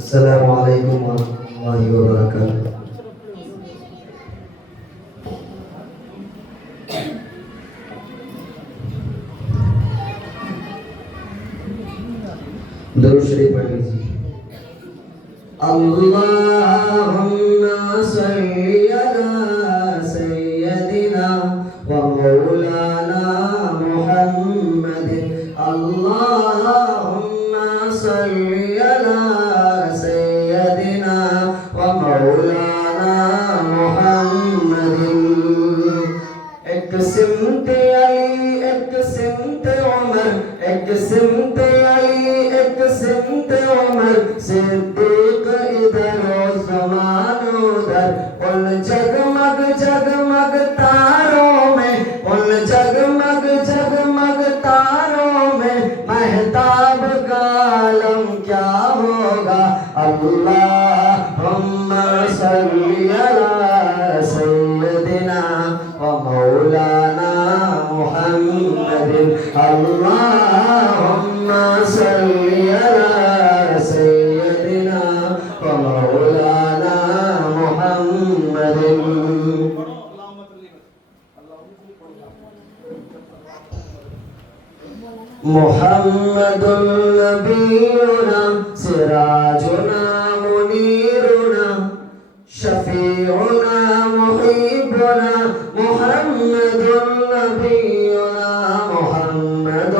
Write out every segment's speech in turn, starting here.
السلام عليكم ورحمة الله وبركاته. درود شریف پڑھ لیجیے. اللهم صل على سيدنا ومولانا محمد. اللهم صل على سيدنا ومولانا محمد. ایک سمت علی ایک سمت عمر ایک سمت علی ایک سمت عمر صدیق ادھر عثمان ادھر. ان جگمگ جگمگ تاروں میں ان جگمگ جگمگ تاروں میں مہتاب کا عالم کیا ہوگا. اللہم صلی علی سیدنا ومولانا محمد. اللہم صلی علی سیدنا ومولانا محمد. محمد نبینا سراجنا منیرنا شفیعنا محبنا. محمد نبینا محمد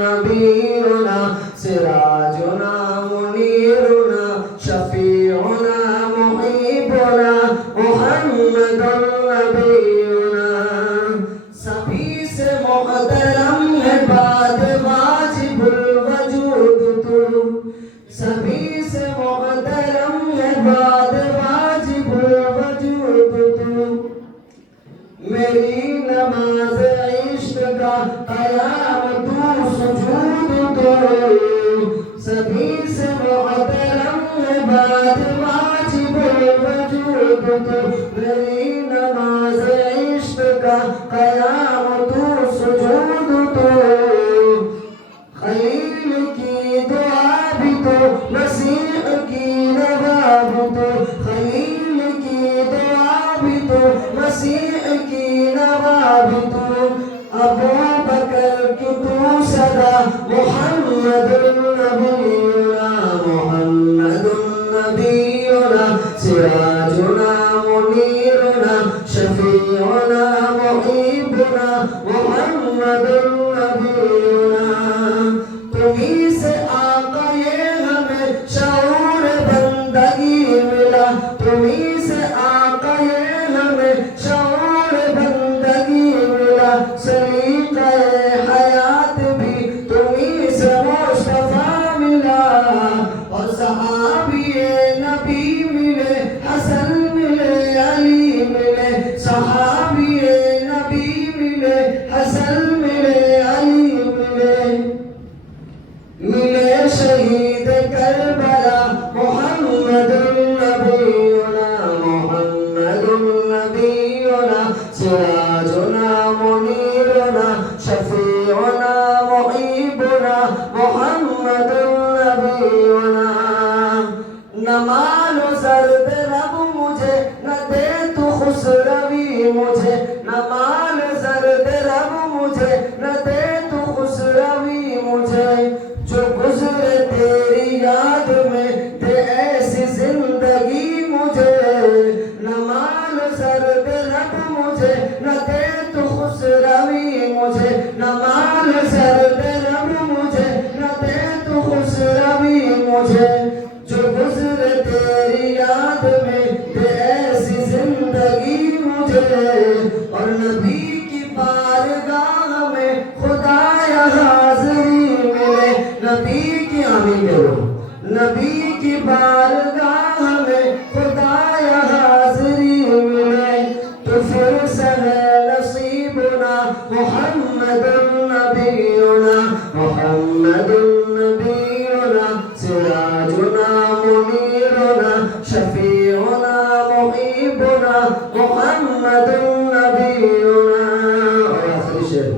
نبینا سراجنا منیرنا شفیعنا محبنا. محمد نبینا سبھی سے محترم ہے بات واجب الوجود تو. سبھی سے محترم ہے بات واجب الوجود تو. میری نماز عشق کا قیام تو سجود تو. سبھی سے محترم ہے بات واجب الوجود تو. میری نماز عشق کا قیام تو سجود تو. خلیل کی دعا بھی تو مسیح کی نوا بھی تو. خلیل کی دعا بھی تو مسیح کی نوا بھی تو. ابو بکر کی تو صدا محمد نبینا محمد نبینا سراجنا منیرنا شفیعنا محبنا. محمد نبینا تمہیں سے آقا یہ ہمیں شعور بندگی ملا. تمہیں سے آقا یہ ہمیں شعور بندگی ملا. سلیقہ حیات بھی تمہیں سے مصطفیٰ ملا. اور صحابی نبی ملے حسن ملے علی ملے. صحابی نبی ملے حسن ملے علی ملے. ملے شہید کربلا محمد نبینا محمد نبینا سراجنا منیرنا شفیعنا محبنا. محمد نبینا نہ مال و زرد رب مجھے نہ دے تو خسروی مجھے. نہ مال زرد رب مجھے نہ دے تو خسروی مجھے. جو گزرے تیری یاد میں دے ایسی زندگی مجھے. نہ مال زرد رب مجھے نہ دے تو خسروی مجھے. نہ مال زرد رب مجھے نہ دے تو خسروی مجھے. جو گزرے تیری یاد میں دے ایسی زندگی مجھے. اور نبی کی بارگاہ میں خدایا حاضری ملے. نبی کی آمین کرو. نبی کی بارگاہ میں خدایا حاضری ملے. تو پھر سے ہے نصیبنا محمد نبینا محمد نبینا سراجنا منیرنا شفیعنا محبنا. محمد نبینا. اور آخری شعر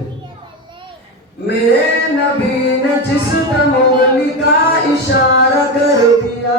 میرے نبی نے جس دم انگلی کا اشارہ کر دیا